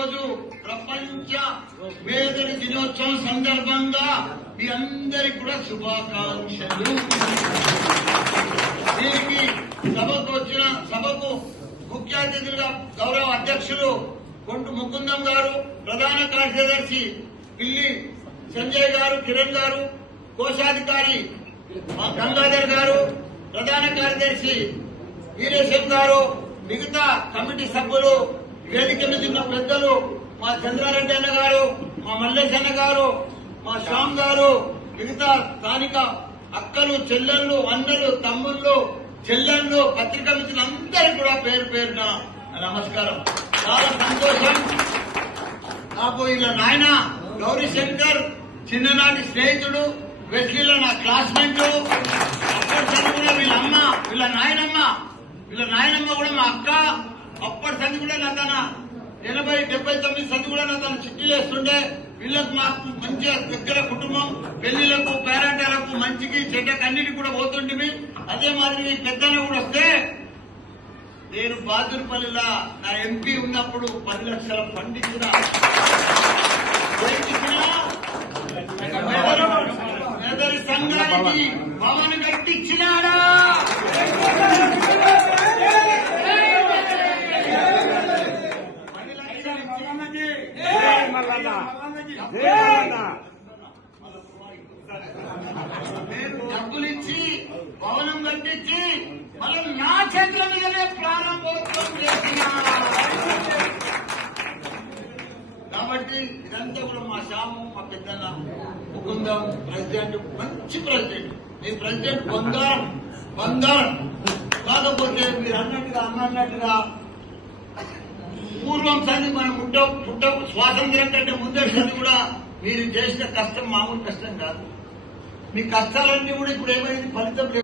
ప్రపంచ మేదు దినోత్సవం సందర్భంగా మీ అందరికి కూడా శుభాకాంక్షలు. దీనికి సభకు వచ్చిన సభకు ముఖ్య అతిథులుగా గౌరవ అధ్యక్షులు కొంటు ముకుందం గారు ప్రధాన కార్యదర్శి పిల్లి సంజయ్ గారు కిరణ్ గారు కోశాధికారి గంగాధర్ గారు ప్రధాన కార్యదర్శి వీరేశం గారు మిగతా కమిటీ సభ్యులు వేదిక మీద ఉన్న పెద్దలు మా చంద్రారెడ్డి అన్న గారు మా మల్లేశన్న అన్న గారు మా శ్యామ్ గారు మిగతా స్థానిక అక్కలు చెల్లెళ్ళు అన్నలు తమ్ముళ్ళు చెల్లెళ్ళు పత్రికా మిత్రులందరికీ కూడా పేరు పేరున నమస్కారం. చాలా సంతోషం. నాకు ఇలా నాయన గౌరీ శంకర్ చిన్ననాటి స్నేహితుడు వెస్లీలో నా క్లాస్మేట్ అక్కడ చదువుకున్న వీళ్ళ అమ్మ వీళ్ళ నాయనమ్మ వీళ్ళ నాయనమ్మ కూడా మా అక్క కూడా నా తన ఎనభై డెబ్బై తొమ్మిది సంది కూడా నా తన చిట్టి చేస్తుండే వీళ్ళకు మాకు మంచిగా దగ్గర కుటుంబం పెళ్ళిళ్ళకు పేరంటాలకు మంచికి చెడ్డకి అన్నిటికి కూడా పోతుంటివి అదే మాదిరి పెద్దన కూడా వస్తే నేను బాదురుపల్లిలో నా ఎంపీ ఉన్నప్పుడు పది లక్షల ఫండ్ ఇచ్చిన. సంఘానికి భవన్ కట్టించినాడా పది లక్షలు ఇచ్చి నేను డబ్బులిచ్చి భవనం కట్టించి మనం నా చేతుల మీదనే ప్రారంభోత్సవం చేసిన కాబట్టి ఇదంతా కూడా మా శ్యాము మా పెద్దన్న ముకుందం ప్రెసిడెంట్ మంచి ప్రెసిడెంట్. మీ ప్రెసిడెంట్ బంగారం బంగారం. కాకపోతే మీరు అన్నట్టుగా అన్నట్టుగా పూర్వం చదివి మనం పుట్ట పుట్ట స్వాతంత్రం కంటే ముందే చదివి కూడా మీరు చేసిన కష్టం మామూలు కష్టం కాదు. మీ కష్టాలన్నీ కూడా ఇప్పుడు ఏమైంది? ఫలితం